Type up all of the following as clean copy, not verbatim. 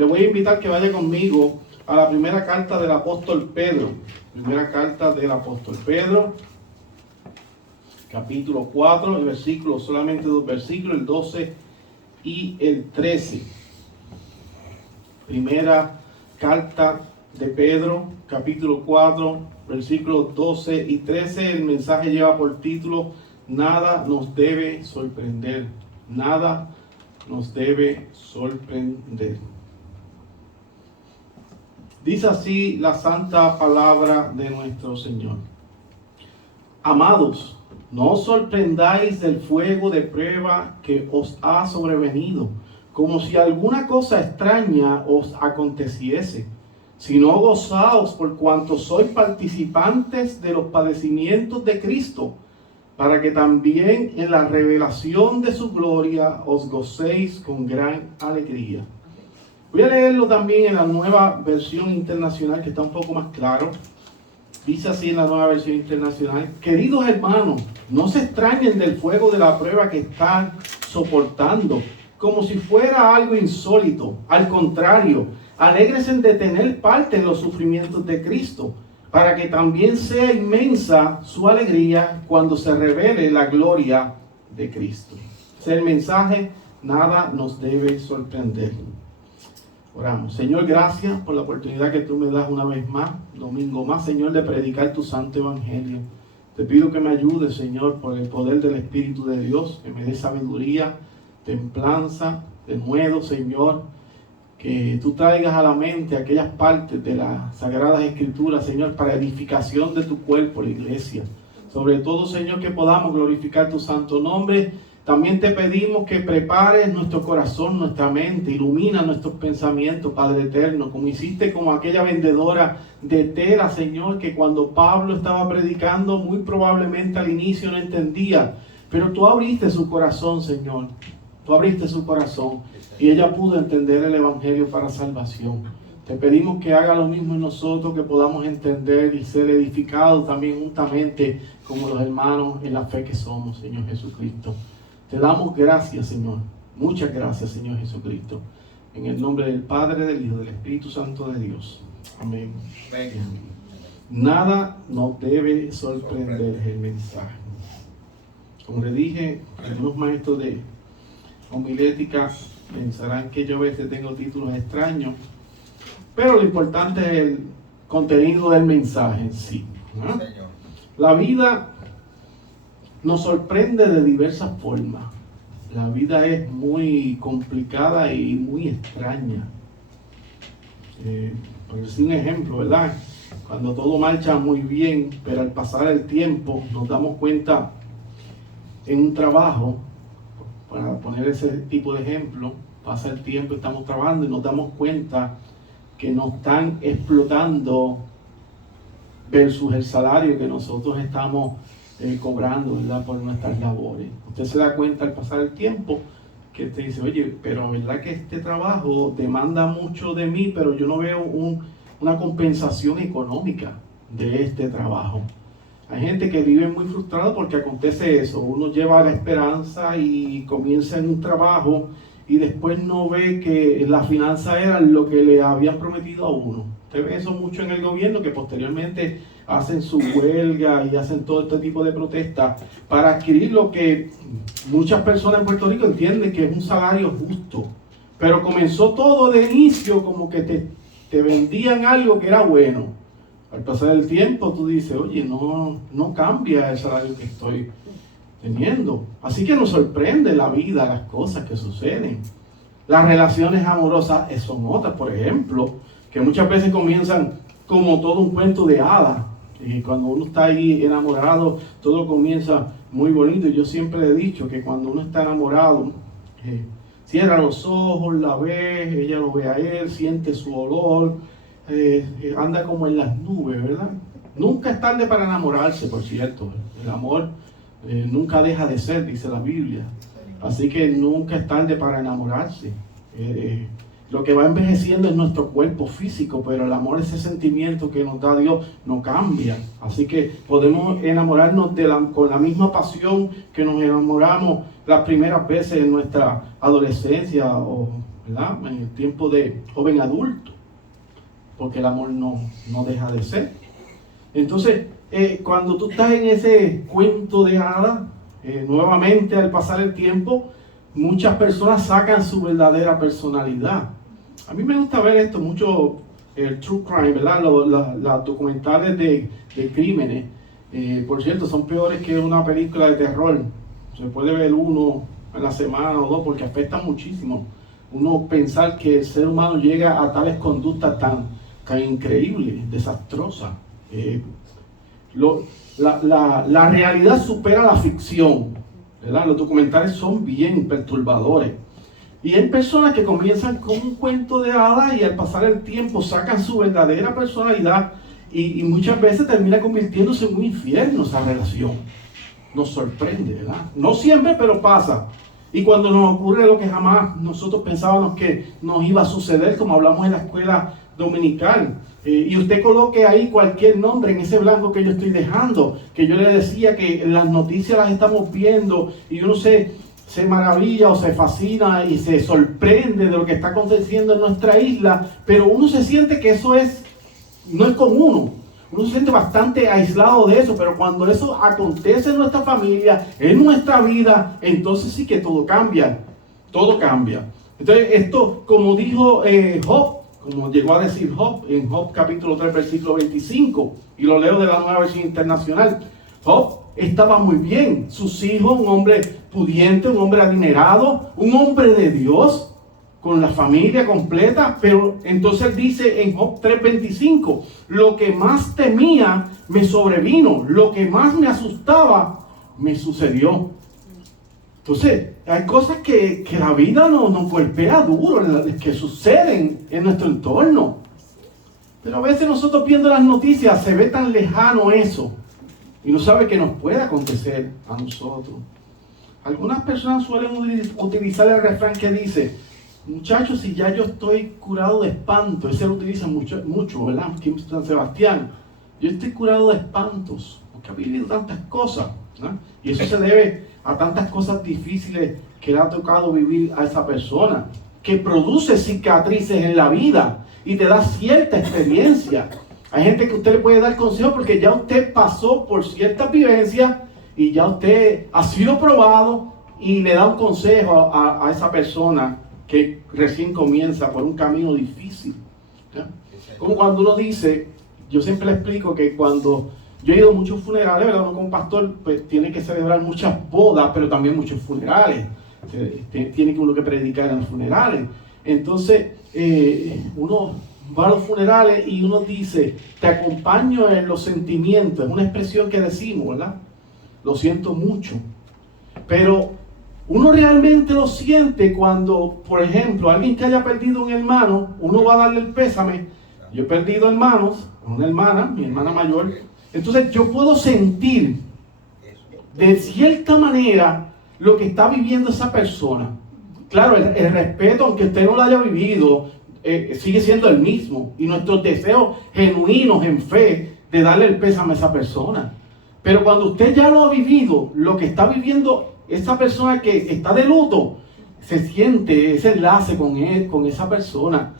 le voy a invitar que vaya conmigo a la primera carta del apóstol Pedro. Primera carta del apóstol Pedro, capítulo 4, el versículo, solamente dos versículos, el 12 y el 13. Primera carta de Pedro, capítulo 4, versículos 12 y 13. El mensaje lleva por título: nada nos debe sorprender. Nada nos debe sorprender. Dice así la santa palabra de nuestro Señor. Amados, no os sorprendáis del fuego de prueba que os ha sobrevenido, como si alguna cosa extraña os aconteciese, sino gozaos por cuanto sois participantes de los padecimientos de Cristo, para que también en la revelación de su gloria os gocéis con gran alegría. Voy a leerlo también en la Nueva Versión Internacional, que está un poco más claro. Dice así en la Nueva Versión Internacional: queridos hermanos, no se extrañen del fuego de la prueba que están soportando, como si fuera algo insólito. Al contrario, alégrese de tener parte en los sufrimientos de Cristo, para que también sea inmensa su alegría cuando se revele la gloria de Cristo. Ese es el mensaje: nada nos debe sorprender. Oramos. Señor, gracias por la oportunidad que tú me das una vez más, domingo más, Señor, de predicar tu santo evangelio. Te pido que me ayudes, Señor, por el poder del Espíritu de Dios, que me dé sabiduría, templanza, denuedo, Señor, que tú traigas a la mente aquellas partes de las Sagradas Escrituras, Señor, para edificación de tu cuerpo, la iglesia. Sobre todo, Señor, que podamos glorificar tu santo nombre. También te pedimos que prepares nuestro corazón, nuestra mente, ilumina nuestros pensamientos, Padre eterno, como hiciste como aquella vendedora de tela, Señor, que cuando Pablo estaba predicando, muy probablemente al inicio no entendía, pero tú abriste su corazón, Señor. Tú abriste su corazón y ella pudo entender el evangelio para salvación. Te pedimos que haga lo mismo en nosotros, que podamos entender y ser edificados también juntamente como los hermanos en la fe que somos, Señor Jesucristo. Te damos gracias, Señor. Muchas gracias, Señor Jesucristo. En el nombre del Padre, del Hijo, del Espíritu Santo de Dios. Amén. Amén. Nada nos debe sorprender el mensaje. Como le dije, algunos maestros de homilética pensarán que yo a veces tengo títulos extraños, pero lo importante es el contenido del mensaje en sí, ¿no? La vida nos sorprende de diversas formas. La vida es muy complicada y muy extraña. Por decir un ejemplo, ¿verdad? Cuando todo marcha muy bien, pero al pasar el tiempo nos damos cuenta en un trabajo, para poner ese tipo de ejemplo, pasa el tiempo, estamos trabajando y nos damos cuenta que nos están explotando versus el salario que nosotros estamos cobrando, ¿verdad?, por nuestras labores. Usted se da cuenta al pasar el tiempo que usted dice: oye, pero verdad que este trabajo demanda mucho de mí, pero yo no veo una compensación económica de este trabajo. Hay gente que vive muy frustrada porque acontece eso. Uno lleva la esperanza y comienza en un trabajo y después no ve que la finanza era lo que le habían prometido a uno. Usted ve eso mucho en el gobierno, que posteriormente hacen su huelga y hacen todo este tipo de protestas para adquirir lo que muchas personas en Puerto Rico entienden que es un salario justo. Pero comenzó todo de inicio como que te vendían algo que era bueno. Al pasar el tiempo tú dices: oye, no cambia el salario que estoy teniendo. Así que nos sorprende la vida, las cosas que suceden. Las relaciones amorosas son otras, por ejemplo, que muchas veces comienzan como todo un cuento de hadas. Y cuando uno está ahí enamorado, todo comienza muy bonito. Y yo siempre he dicho que cuando uno está enamorado, cierra los ojos, la ve, ella lo ve a él, siente su olor, anda como en las nubes, ¿verdad? Nunca es tarde para enamorarse, por cierto. El amor nunca deja de ser, dice la Biblia. Así que nunca es tarde para enamorarse. Lo que va envejeciendo es nuestro cuerpo físico, pero el amor, ese sentimiento que nos da Dios, no cambia. Así que podemos enamorarnos con la misma pasión que nos enamoramos las primeras veces en nuestra adolescencia o ¿verdad? En el tiempo de joven adulto, porque el amor no deja de ser. Entonces, cuando tú estás en ese cuento de hadas, nuevamente al pasar el tiempo, muchas personas sacan su verdadera personalidad. A mí me gusta ver esto mucho, el true crime, ¿verdad? Los documentales de crímenes. Por cierto, son peores que una película de terror. Se puede ver uno en la semana o dos porque afecta muchísimo. Uno pensar que el ser humano llega a tales conductas tan increíbles, desastrosas. La realidad supera la ficción, ¿verdad? Los documentales son bien perturbadores. Y hay personas que comienzan con un cuento de hadas y al pasar el tiempo sacan su verdadera personalidad y muchas veces termina convirtiéndose en un infierno esa relación. Nos sorprende, ¿verdad? No siempre, pero pasa. Y cuando nos ocurre lo que jamás nosotros pensábamos que nos iba a suceder, como hablamos en la escuela dominical, y usted coloque ahí cualquier nombre en ese blanco que yo estoy dejando, que yo le decía que las noticias las estamos viendo y uno se maravilla o se fascina y se sorprende de lo que está aconteciendo en nuestra isla, pero uno se siente que eso no es con uno se siente bastante aislado de eso, pero cuando eso acontece en nuestra familia, en nuestra vida, entonces sí que todo cambia, Entonces esto, como dijo Job, como llegó a decir Job, en Job capítulo 3, versículo 25, y lo leo de la Nueva Versión Internacional, Job estaba muy bien, sus hijos, un hombre pudiente, un hombre adinerado, un hombre de Dios, con la familia completa, pero entonces dice en Job 3:25, lo que más temía me sobrevino, lo que más me asustaba me sucedió. Entonces, hay cosas que la vida nos golpea duro, que suceden en nuestro entorno. Pero a veces nosotros viendo las noticias se ve tan lejano eso y no sabe que nos puede acontecer a nosotros. Algunas personas suelen utilizar el refrán que dice, muchachos, si ya yo estoy curado de espanto, ese lo utiliza mucho, ¿verdad? Aquí en San Sebastián, yo estoy curado de espantos, porque ha vivido tantas cosas, ¿no? Y eso se debe a tantas cosas difíciles que le ha tocado vivir a esa persona, que produce cicatrices en la vida y te da cierta experiencia. Hay gente que usted le puede dar consejos porque ya usted pasó por ciertas vivencias y ya usted ha sido probado y le da un consejo a esa persona que recién comienza por un camino difícil, ¿ya? Como cuando uno dice, yo siempre le explico que cuando yo he ido a muchos funerales, ¿verdad? Uno como pastor pues, tiene que celebrar muchas bodas, pero también muchos funerales. Tiene que uno que predicar en los funerales. Entonces, uno va a los funerales y uno dice, te acompaño en los sentimientos. Es una expresión que decimos, ¿verdad? Lo siento mucho. Pero uno realmente lo siente cuando, por ejemplo, alguien que haya perdido un hermano, uno va a darle el pésame. Yo he perdido hermanos, una hermana, mi hermana mayor. Entonces yo puedo sentir de cierta manera lo que está viviendo esa persona. Claro, el respeto, aunque usted no lo haya vivido, sigue siendo el mismo. Y nuestros deseos genuinos en fe de darle el pésame a esa persona. Pero cuando usted ya lo ha vivido, lo que está viviendo esa persona que está de luto, se siente ese enlace con él, con esa persona.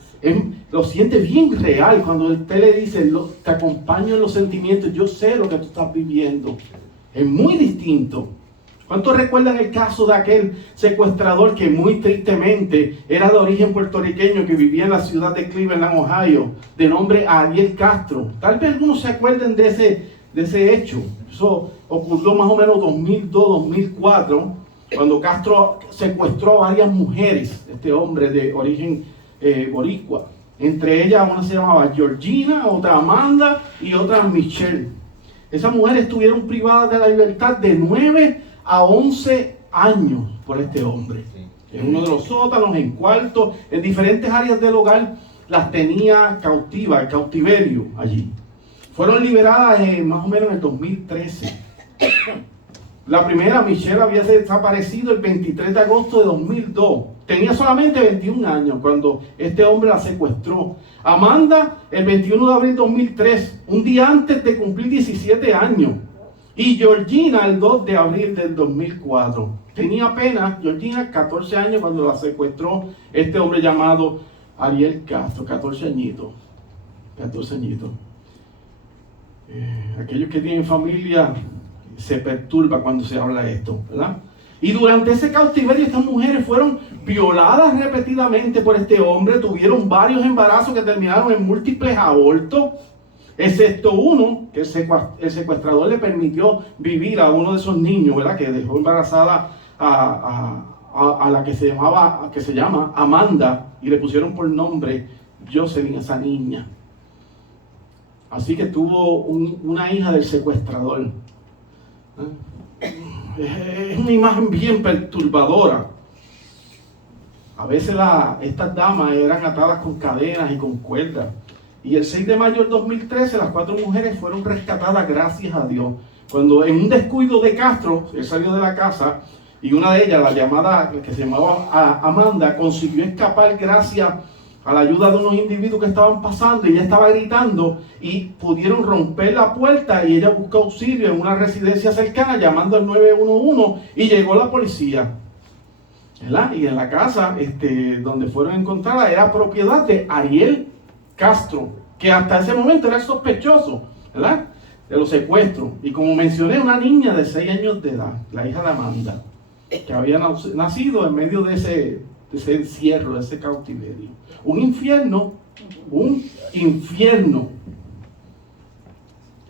Lo siente bien real cuando usted le dice, te acompaño en los sentimientos, yo sé lo que tú estás viviendo. Es muy distinto. ¿Cuántos recuerdan el caso de aquel secuestrador que muy tristemente era de origen puertorriqueño, que vivía en la ciudad de Cleveland, Ohio, de nombre Ariel Castro? Tal vez algunos se acuerden de ese hecho. Eso ocurrió más o menos 2002-2004, cuando Castro secuestró a varias mujeres, este hombre de origen boricua. Entre ellas una se llamaba Georgina, otra Amanda y otra Michelle. Esas mujeres estuvieron privadas de la libertad de 9 a 11 años por este hombre. En uno de los sótanos, en cuartos, en diferentes áreas del hogar, las tenía cautivas, cautiverio allí. Fueron liberadas más o menos en el 2013. La primera, Michelle, había desaparecido el 23 de agosto de 2002. Tenía solamente 21 años cuando este hombre la secuestró. Amanda, el 21 de abril de 2003, un día antes de cumplir 17 años. Y Georgina el 2 de abril del 2004. Tenía apenas, Georgina, 14 años cuando la secuestró este hombre llamado Ariel Castro, 14 añitos. 14 añitos. Aquellos que tienen familia se perturba cuando se habla de esto, ¿verdad? Y durante ese cautiverio estas mujeres fueron violadas repetidamente por este hombre, tuvieron varios embarazos que terminaron en múltiples abortos, excepto uno que el secuestrador le permitió vivir a uno de esos niños, ¿verdad? Que dejó embarazada a la que se llama Amanda, y le pusieron por nombre Jocelyn, esa niña. Así que tuvo una hija del secuestrador. Es una imagen bien perturbadora. A veces estas damas eran atadas con cadenas y con cuerdas. Y el 6 de mayo del 2013 las 4 mujeres fueron rescatadas, gracias a Dios. Cuando en un descuido de Castro, él salió de la casa y una de ellas, la que se llamaba Amanda, consiguió escapar gracias a la ayuda de unos individuos que estaban pasando, y ella estaba gritando y pudieron romper la puerta, y ella buscó auxilio en una residencia cercana llamando al 911 y llegó la policía, ¿verdad? Y en la casa donde fueron encontradas era propiedad de Ariel Castro, que hasta ese momento era el sospechoso, ¿verdad?, de los secuestros. Y como mencioné, una niña de 6 años de edad, la hija de Amanda, que había nacido en medio de ese encierro, de ese cautiverio. Un infierno.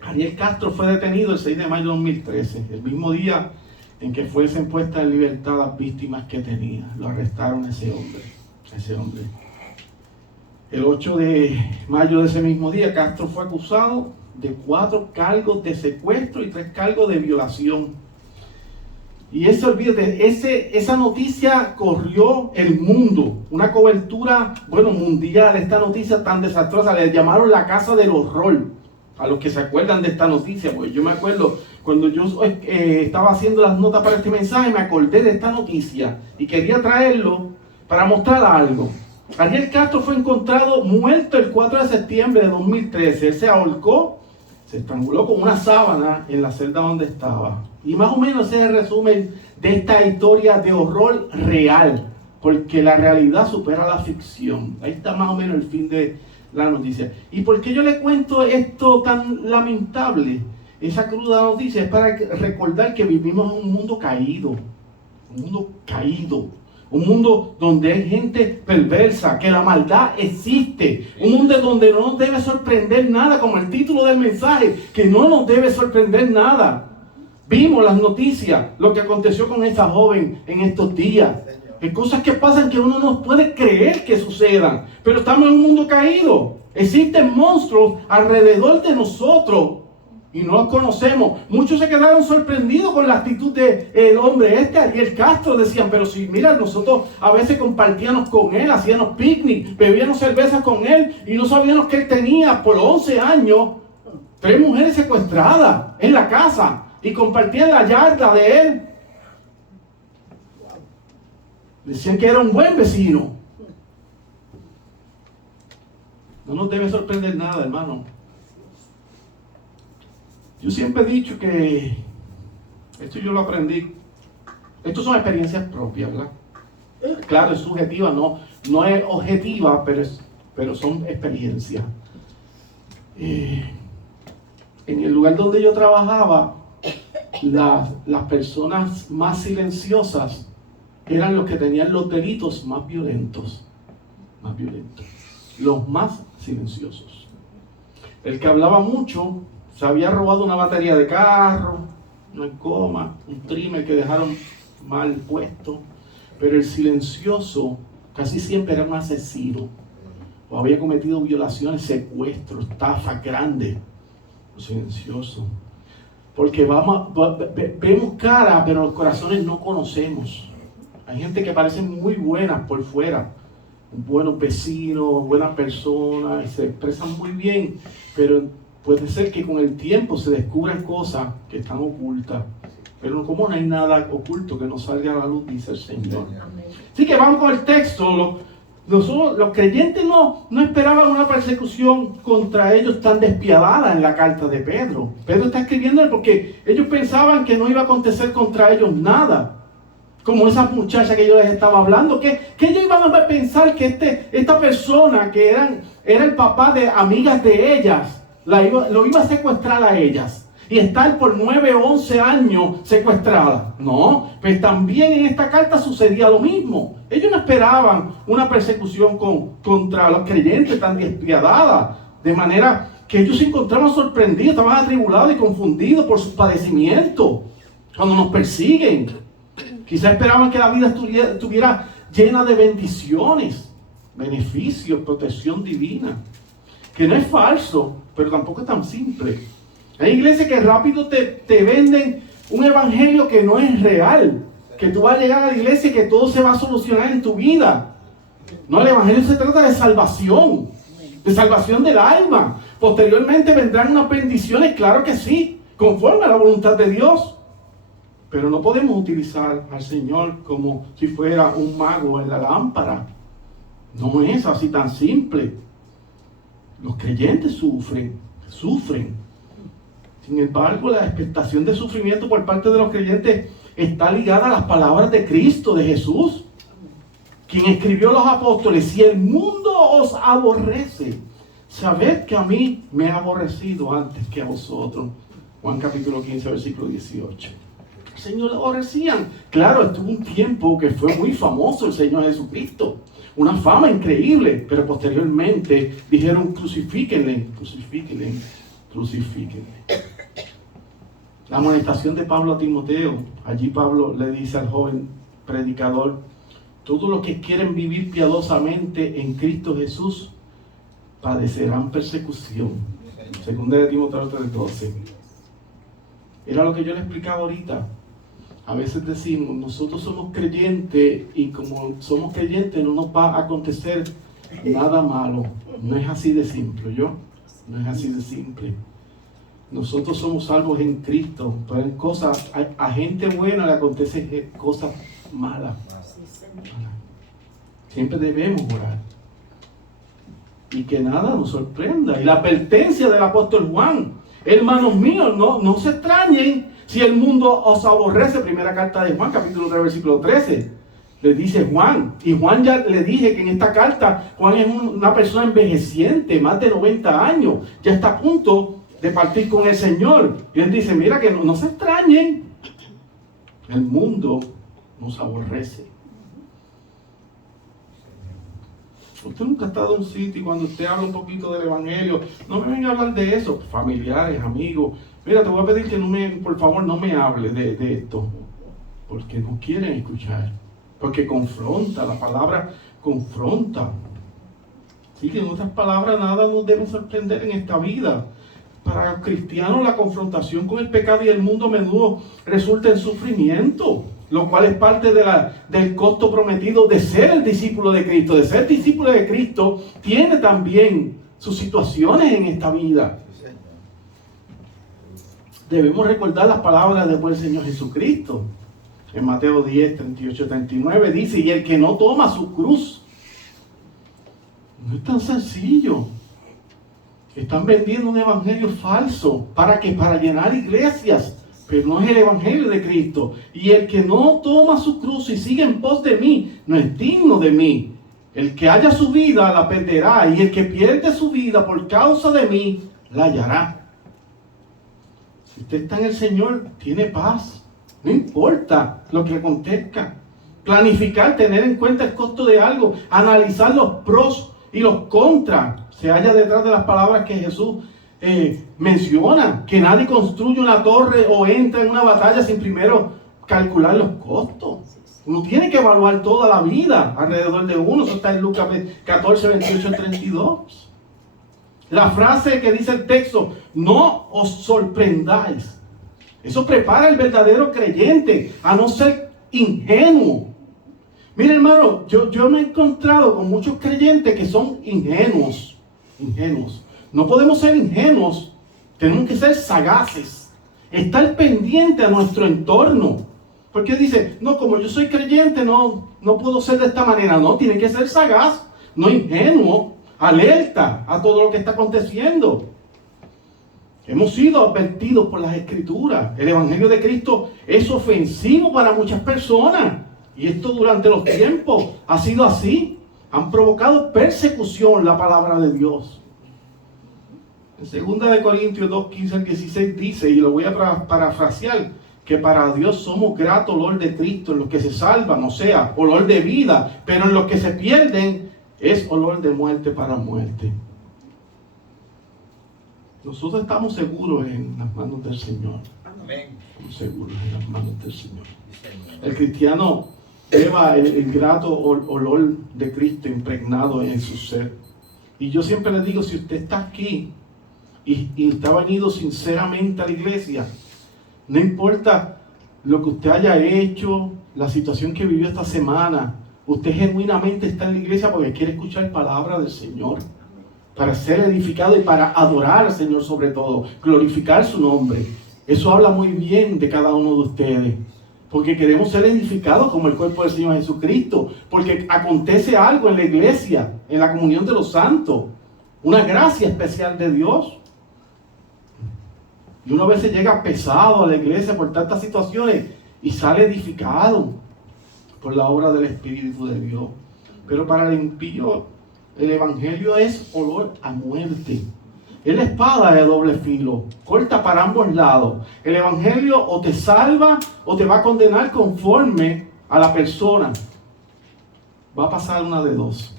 Ariel Castro fue detenido el 6 de mayo de 2013, el mismo día en que fuesen puestas en libertad las víctimas que tenía. Lo arrestaron ese hombre. El 8 de mayo de ese mismo día, Castro fue acusado de 4 cargos de secuestro y 3 cargos de violación. Y esa noticia corrió el mundo, una cobertura, mundial. Esta noticia tan desastrosa, le llamaron la casa del horror, a los que se acuerdan de esta noticia. Pues yo me acuerdo, cuando yo estaba haciendo las notas para este mensaje, me acordé de esta noticia y quería traerlo para mostrar algo. Ariel Castro fue encontrado muerto el 4 de septiembre de 2013. Él se ahorcó, se estranguló con una sábana en la celda donde estaba. Y más o menos ese es el resumen de esta historia de horror real, porque la realidad supera la ficción. Ahí está más o menos el fin de la noticia. ¿Y por qué yo le cuento esto tan lamentable? Esa cruda noticia es para recordar que vivimos en un mundo caído. Un mundo donde hay gente perversa, que la maldad existe. Un mundo donde no nos debe sorprender nada, como el título del mensaje, que no nos debe sorprender nada. Vimos las noticias, lo que aconteció con esta joven en estos días. Hay cosas que pasan que uno no puede creer que sucedan. Pero estamos en un mundo caído. Existen monstruos alrededor de nosotros y no los conocemos. Muchos se quedaron sorprendidos con la actitud del hombre Ariel Castro. Decían, pero si mira, nosotros a veces compartíamos con él, hacíamos picnic, bebíamos cervezas con él y no sabíamos que él tenía por 11 años 3 mujeres secuestradas en la casa y compartían la yarda de él. Decían que era un buen vecino. No nos debe sorprender nada, hermano. Yo siempre he dicho que, esto yo lo aprendí, esto son experiencias propias, ¿verdad? Claro, es subjetiva, no es objetiva, pero son experiencias. En el lugar donde yo trabajaba, las personas más silenciosas eran los que tenían los delitos más violentos. Los más silenciosos. El que hablaba mucho se había robado una batería de carro, una goma, un trimmer que dejaron mal puesto. Pero el silencioso casi siempre era un asesino, o había cometido violaciones, secuestros, estafas grandes. Los silenciosos. Porque vemos cara, pero los corazones no conocemos. Hay gente que parece muy buena por fuera, buenos vecinos, buenas personas, se expresan muy bien, pero puede ser que con el tiempo se descubran cosas que están ocultas. Pero como no hay nada oculto que no salga a la luz, dice el Señor. Así que vamos con el texto. Los creyentes no esperaban una persecución contra ellos tan despiadada en la carta de Pedro. Pedro está escribiendo porque ellos pensaban que no iba a acontecer contra ellos nada. Como esa muchacha que yo les estaba hablando, que ellos iban a pensar que esta persona que era el papá de amigas de ellas, lo iba a secuestrar a ellas y estar por 9 o 11 años secuestrada. No, pues también en esta carta sucedía lo mismo. Ellos no esperaban una persecución contra los creyentes tan despiadada, de manera que ellos se encontraban sorprendidos, estaban atribulados y confundidos por sus padecimientos cuando nos persiguen. Quizás esperaban que la vida estuviera llena de bendiciones, beneficios, protección divina. Que no es falso, pero tampoco es tan simple. Hay iglesias que rápido te venden un evangelio que no es real. Que tú vas a llegar a la iglesia y que todo se va a solucionar en tu vida. No, el evangelio se trata de salvación del alma. Posteriormente vendrán unas bendiciones, claro que sí, conforme a la voluntad de Dios. Pero no podemos utilizar al Señor como si fuera un mago en la lámpara. No es así tan simple. Los creyentes sufren. Sin embargo, la expectación de sufrimiento por parte de los creyentes está ligada a las palabras de Cristo, de Jesús, quien escribió a los apóstoles: si el mundo os aborrece, sabed que a mí me ha aborrecido antes que a vosotros. Juan capítulo 15, versículo 18. El Señor lo aborrecían. Claro, estuvo un tiempo que fue muy famoso el Señor Jesucristo. Una fama increíble, pero posteriormente dijeron: crucifíquenle. La amonestación de Pablo a Timoteo. Allí Pablo le dice al joven predicador: todos los que quieren vivir piadosamente en Cristo Jesús padecerán persecución. Segunda de Timoteo 3:12. Era lo que yo le explicaba ahorita. A veces decimos, nosotros somos creyentes y como somos creyentes no nos va a acontecer nada malo. No es así de simple, no es así de simple. Nosotros somos salvos en Cristo, pero en cosas, a gente buena le acontecen cosas malas. Siempre debemos orar. Y que nada nos sorprenda. Y la advertencia del apóstol Juan: hermanos míos, no se extrañen si el mundo os aborrece. Primera carta de Juan, capítulo 3, versículo 13. Le dice Juan. Y Juan ya le dije que en esta carta, Juan es una persona envejeciente, más de 90 años. Ya está a punto de partir con el Señor. Y él dice: mira, que no se extrañen. El mundo nos aborrece. Usted nunca ha estado en un sitio y cuando usted habla un poquito del evangelio, no me venga a hablar de eso. Familiares, amigos. Mira, te voy a pedir que por favor no me hable de esto. Porque no quieren escuchar. Porque confronta, la palabra confronta. Así que en otras palabras, nada nos debe sorprender en esta vida. Para los cristianos, la confrontación con el pecado y el mundo a menudo resulta en sufrimiento, lo cual es parte del costo prometido de ser el discípulo de Cristo. De ser discípulo de Cristo tiene también sus situaciones en esta vida. Debemos recordar las palabras del buen Señor Jesucristo. En Mateo 10, 38, 39 dice: y el que no toma su cruz. No es tan sencillo. Están vendiendo un evangelio falso. ¿Para qué? Para llenar iglesias. Pero no es el evangelio de Cristo. Y el que no toma su cruz y sigue en pos de mí, no es digno de mí. El que haya su vida la perderá, y el que pierde su vida por causa de mí la hallará. Si usted está en el Señor, tiene paz. No importa lo que acontezca. Planificar, tener en cuenta el costo de algo, analizar los pros y los contras, se halla detrás de las palabras que Jesús menciona, que nadie construye una torre o entra en una batalla sin primero calcular los costos. Uno tiene que evaluar toda la vida alrededor de uno. Eso está en Lucas 14, 28, 32. La frase que dice el texto: no os sorprendáis. Eso prepara al verdadero creyente a no ser ingenuo. Mire, hermano, yo me he encontrado con muchos creyentes que son ingenuos. No podemos ser ingenuos. Tenemos que ser sagaces. Estar pendiente a nuestro entorno. Porque dice: no, como yo soy creyente, no puedo ser de esta manera. No, tiene que ser sagaz. no ingenuo, alerta a todo lo que está aconteciendo. Hemos sido advertidos por las Escrituras. El Evangelio de Cristo es ofensivo para muchas personas. Y esto durante los tiempos ha sido así. Han provocado persecución la palabra de Dios. En 2 Corintios 2, 15 al 16 dice, y lo voy a parafrasear, que para Dios somos grato olor de Cristo en los que se salvan, o sea, olor de vida, pero en los que se pierden es olor de muerte para muerte. Nosotros estamos seguros en las manos del Señor. Amén. Estamos seguros en las manos del Señor. El cristiano lleva el grato olor de Cristo impregnado en su ser. Y yo siempre le digo, si usted está aquí y usted ha venido sinceramente a la iglesia, no importa lo que usted haya hecho, la situación que vivió esta semana, usted genuinamente está en la iglesia porque quiere escuchar palabra del Señor, para ser edificado y para adorar al Señor sobre todo, glorificar su nombre. Eso habla muy bien de cada uno de ustedes, porque queremos ser edificados como el cuerpo del Señor Jesucristo, porque acontece algo en la iglesia, en la comunión de los santos, una gracia especial de Dios. Y uno a veces llega pesado a la iglesia por tantas situaciones y sale edificado por la obra del Espíritu de Dios. Pero para el impío, el Evangelio es olor a muerte. Es la espada de doble filo, corta para ambos lados. El Evangelio o te salva o te va a condenar conforme a la persona. Va a pasar una de dos.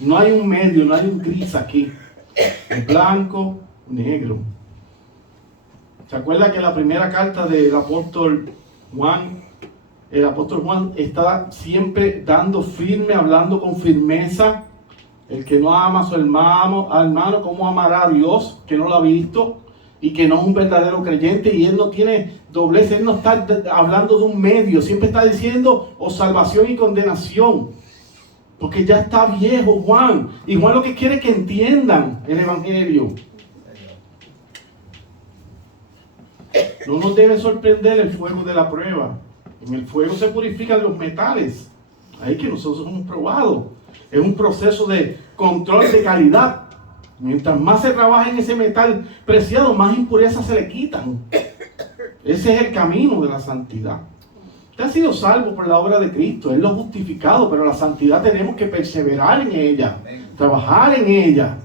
No hay un medio, no hay un gris aquí. Es blanco, negro. ¿Se acuerda que en la primera carta del apóstol Juan, el apóstol Juan está siempre dando firme, hablando con firmeza? El que no ama a su hermano, ¿cómo amará a Dios que no lo ha visto? Y que no es un verdadero creyente, y él no tiene doblez, él no está hablando de un medio, siempre está diciendo o salvación y condenación, porque ya está viejo Juan, y Juan lo que quiere es que entiendan el Evangelio. No nos debe sorprender el fuego de la prueba. En el fuego se purifican los metales, ahí que nosotros hemos probado. Es un proceso de control de calidad. Mientras más se trabaja en ese metal preciado, más impurezas se le quitan. Ese es el camino de la santidad. Usted ha sido salvo por la obra de Cristo, Él lo ha justificado, pero la santidad tenemos que perseverar en ella, trabajar en ella,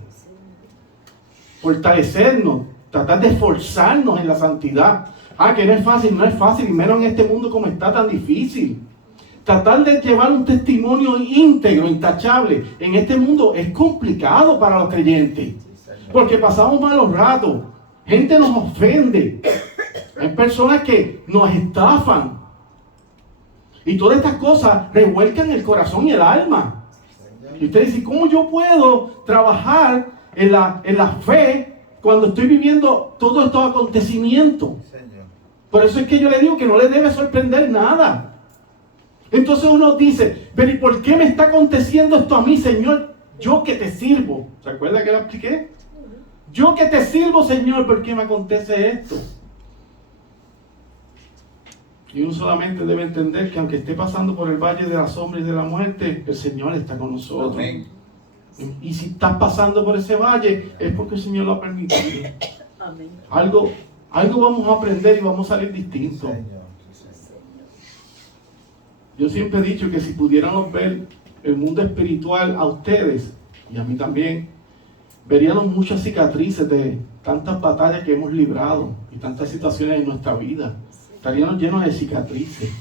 fortalecernos, tratar de esforzarnos en la santidad. Que no es fácil, y menos en este mundo como está tan difícil. Tratar de llevar un testimonio íntegro, intachable, en este mundo es complicado para los creyentes. Porque pasamos malos ratos. Gente nos ofende. Hay personas que nos estafan. Y todas estas cosas revuelcan el corazón y el alma. Y usted dice, ¿cómo yo puedo trabajar en la fe cuando estoy viviendo todos estos acontecimientos? Por eso es que yo le digo que no le debe sorprender nada. Entonces uno dice, pero ¿y por qué me está aconteciendo esto a mí, Señor? Yo que te sirvo. ¿Se acuerda que lo expliqué? Yo que te sirvo, Señor, ¿por qué me acontece esto? Y uno solamente debe entender que aunque esté pasando por el valle de la sombra y de la muerte, el Señor está con nosotros. Amén. Y si estás pasando por ese valle, es porque el Señor lo ha permitido. Amén. Algo vamos a aprender y vamos a salir distintos. Yo siempre he dicho que si pudiéramos ver el mundo espiritual a ustedes, y a mí también, veríamos muchas cicatrices de tantas batallas que hemos librado y tantas situaciones en nuestra vida. Estaríamos llenos de cicatrices,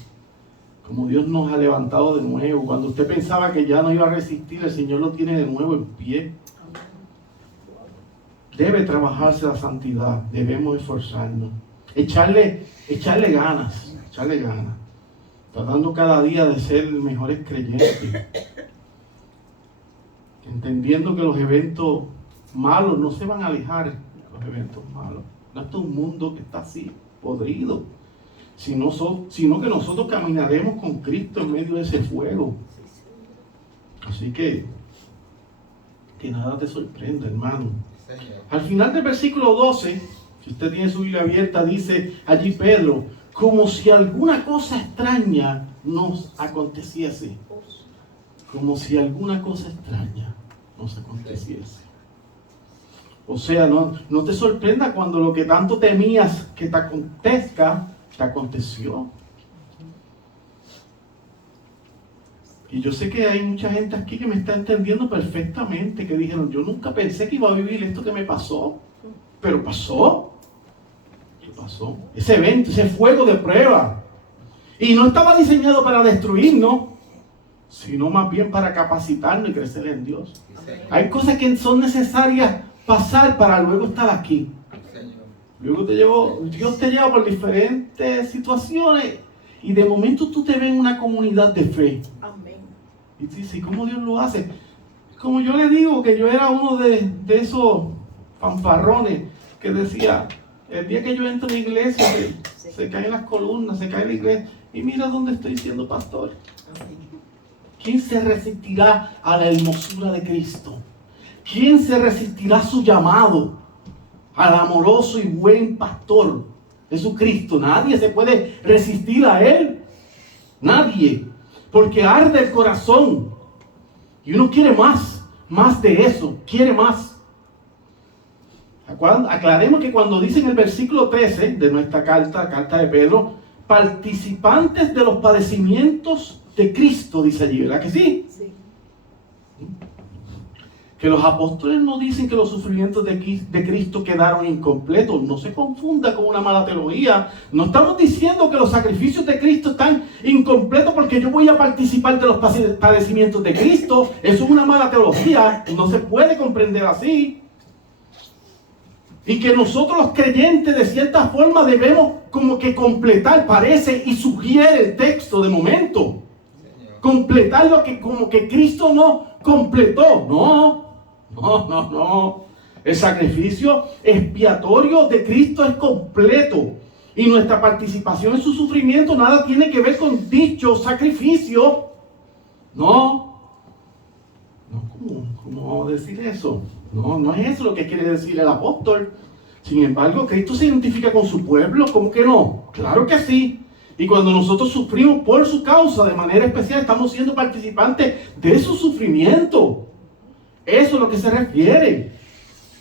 como Dios nos ha levantado de nuevo. Cuando usted pensaba que ya no iba a resistir, el Señor lo tiene de nuevo en pie. Debe trabajarse la santidad, debemos esforzarnos, echarle ganas, tratando cada día de ser mejores creyentes, entendiendo que los eventos malos no se van a alejar, los eventos malos. No es un mundo que está así, podrido, sino que nosotros caminaremos con Cristo en medio de ese fuego. Así que nada te sorprenda, hermano. Al final del versículo 12, si usted tiene su Biblia abierta, dice allí Pedro, como si alguna cosa extraña nos aconteciese. Como si alguna cosa extraña. nos aconteciese. O sea, no te sorprenda cuando lo que tanto temías que te acontezca, te aconteció. Y yo sé que hay mucha gente aquí que me está entendiendo perfectamente, que dijeron, yo nunca pensé que iba a vivir esto que me pasó, pero pasó. ¿Qué pasó? Ese evento, ese fuego de prueba. Y no estaba diseñado para destruirnos, sino más bien para capacitarnos y crecer en Dios. Hay cosas que son necesarias pasar para luego estar aquí. Luego Dios te lleva por diferentes situaciones y de momento tú te ves en una comunidad de fe. Y dices, ¿cómo Dios lo hace? Como yo le digo, que yo era uno de esos fanfarrones que decía, el día que yo entro en la iglesia, se caen las columnas, se cae la iglesia, y mira dónde estoy siendo pastor. ¿Quién se resistirá a la hermosura de Cristo? ¿Quién se resistirá a su llamado? Al amoroso y buen pastor Jesucristo. Nadie se puede resistir a Él. Nadie. Porque arde el corazón. Y uno quiere más de eso. Quiere más. Aclaremos que cuando dice en el versículo 13 de nuestra carta de Pedro, participantes de los padecimientos de Cristo, dice allí, ¿verdad que sí? Sí. Que los apóstoles no dicen que los sufrimientos de Cristo quedaron incompletos. No se confunda con una mala teología. No estamos diciendo que los sacrificios de Cristo están incompletos porque yo voy a participar de los padecimientos de Cristo. Eso es una mala teología. No se puede comprender así. Y que nosotros los creyentes de cierta forma debemos como que completar, parece y sugiere el texto de momento. Completar lo que como que Cristo no completó. No. El sacrificio expiatorio de Cristo es completo. Y nuestra participación en su sufrimiento nada tiene que ver con dicho sacrificio. ¿Cómo vamos a decir eso? No es eso lo que quiere decir el apóstol. Sin embargo, Cristo se identifica con su pueblo. ¿Cómo que no? Claro que sí. Y cuando nosotros sufrimos por su causa de manera especial, estamos siendo participantes de su sufrimiento. Eso es a lo que se refiere.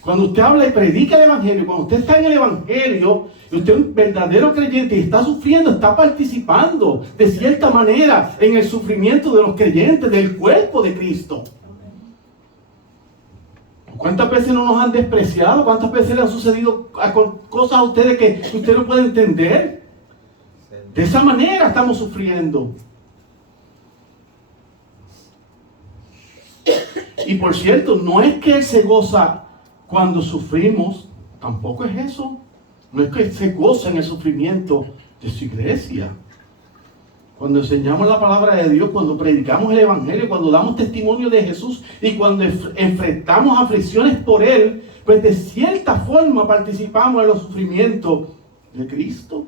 Cuando usted habla y predica el Evangelio, cuando usted está en el Evangelio, y usted es un verdadero creyente y está sufriendo, está participando de cierta manera en el sufrimiento de los creyentes, del cuerpo de Cristo. ¿Cuántas veces no nos han despreciado? ¿Cuántas veces le han sucedido cosas a ustedes que usted no puede entender? De esa manera estamos sufriendo. Y por cierto, no es que Él se goza cuando sufrimos, tampoco es eso. No es que Él se goza en el sufrimiento de su iglesia. Cuando enseñamos la palabra de Dios, cuando predicamos el Evangelio, cuando damos testimonio de Jesús y cuando enfrentamos aflicciones por Él, pues de cierta forma participamos en los sufrimientos de Cristo.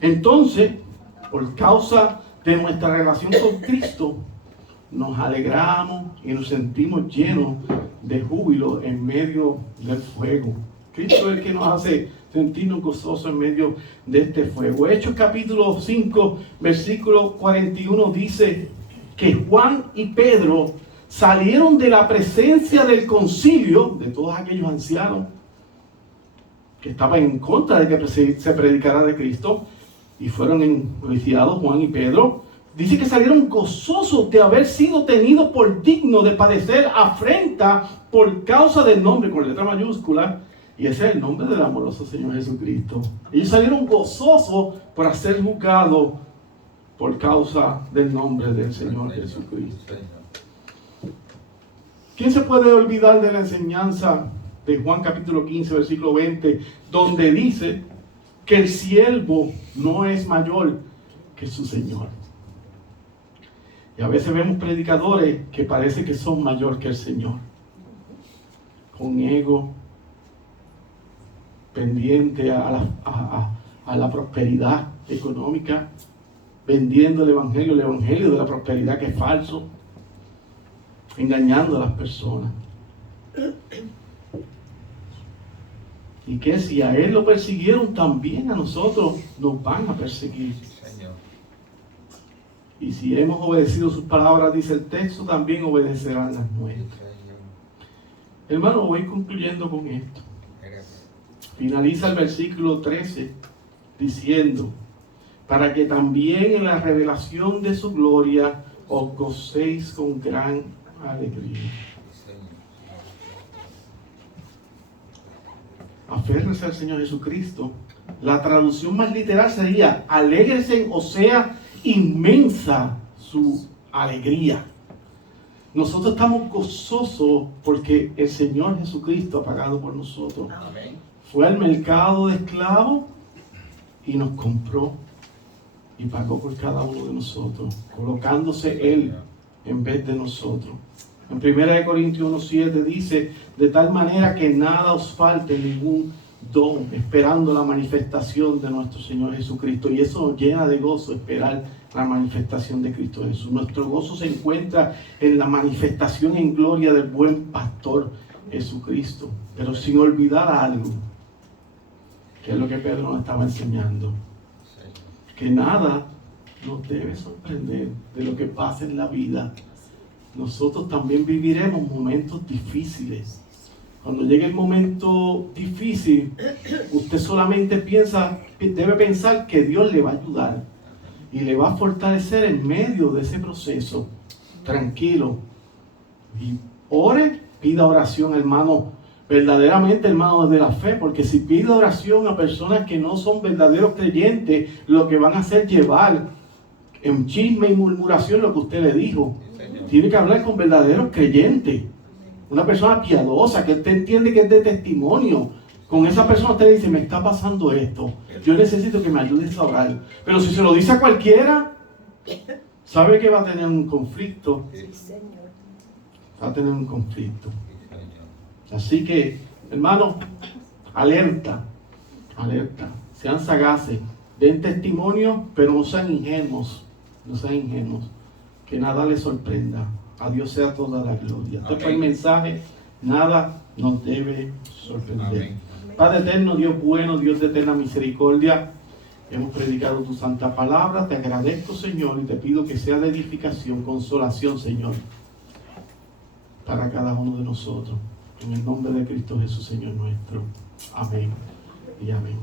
Entonces, por causa de nuestra relación con Cristo, nos alegramos y nos sentimos llenos de júbilo en medio del fuego. Cristo es el que nos hace sentirnos gozosos en medio de este fuego. Hechos capítulo 5, versículo 41 dice que Juan y Pedro salieron de la presencia del concilio, de todos aquellos ancianos que estaban en contra de que se predicara de Cristo, y fueron enjuiciados Juan y Pedro. Dice que salieron gozosos de haber sido tenidos por dignos de padecer afrenta por causa del nombre, con letra mayúscula, y ese es el nombre del amoroso Señor Jesucristo. Ellos salieron gozosos por ser juzgados por causa del nombre del Señor Jesucristo. ¿Quién se puede olvidar de la enseñanza de Juan capítulo 15, versículo 20, donde dice que el siervo no es mayor que su Señor? Y a veces vemos predicadores que parece que son mayor que el Señor, con ego, pendiente a la prosperidad económica, vendiendo el evangelio de la prosperidad que es falso, engañando a las personas. Y que si a Él lo persiguieron, también a nosotros nos van a perseguir. Y si hemos obedecido sus palabras, dice el texto, también obedecerán las nuestras. Hermano, voy concluyendo con esto. Finaliza el versículo 13 diciendo: para que también en la revelación de su gloria os gocéis con gran alegría. Aférrese al Señor Jesucristo. La traducción más literal sería: alégrese, o sea, inmensa su alegría. Nosotros estamos gozosos porque el Señor Jesucristo ha pagado por nosotros. Amén. Fue al mercado de esclavos y nos compró y pagó por cada uno de nosotros, colocándose Él en vez de nosotros. En 1 Corintios 1:7 dice: de tal manera que nada os falte ningún don, esperando la manifestación de nuestro Señor Jesucristo. Y eso nos llena de gozo, esperar la manifestación de Cristo Jesús. Nuestro gozo se encuentra en la manifestación en gloria del buen pastor Jesucristo, pero sin olvidar algo, que es lo que Pedro nos estaba enseñando: que nada nos debe sorprender de lo que pasa en la vida. Nosotros también viviremos momentos difíciles. Cuando llegue el momento difícil, usted solamente debe pensar que Dios le va a ayudar y le va a fortalecer en medio de ese proceso. Tranquilo. Y ore, pida oración, hermano, verdaderamente, hermano, de la fe, porque si pide oración a personas que no son verdaderos creyentes, lo que van a hacer es llevar en chisme y murmuración lo que usted le dijo. Tiene que hablar con verdaderos creyentes, una persona piadosa, que usted entiende que es de testimonio. Con esa persona usted dice: me está pasando esto, yo necesito que me ayudes a orar. Pero si se lo dice a cualquiera, sabe que va a tener un conflicto. Va a tener un conflicto. Así que, hermanos, alerta, sean sagaces, den testimonio, pero no sean ingenuos, que nada les sorprenda. A Dios sea toda la gloria. Este fue el mensaje: nada nos debe sorprender. Amén. Padre eterno, Dios bueno, Dios de eterna misericordia, hemos predicado tu santa palabra. Te agradezco, Señor, y te pido que sea de edificación, consolación, Señor, para cada uno de nosotros. En el nombre de Cristo Jesús, Señor nuestro. Amén y amén.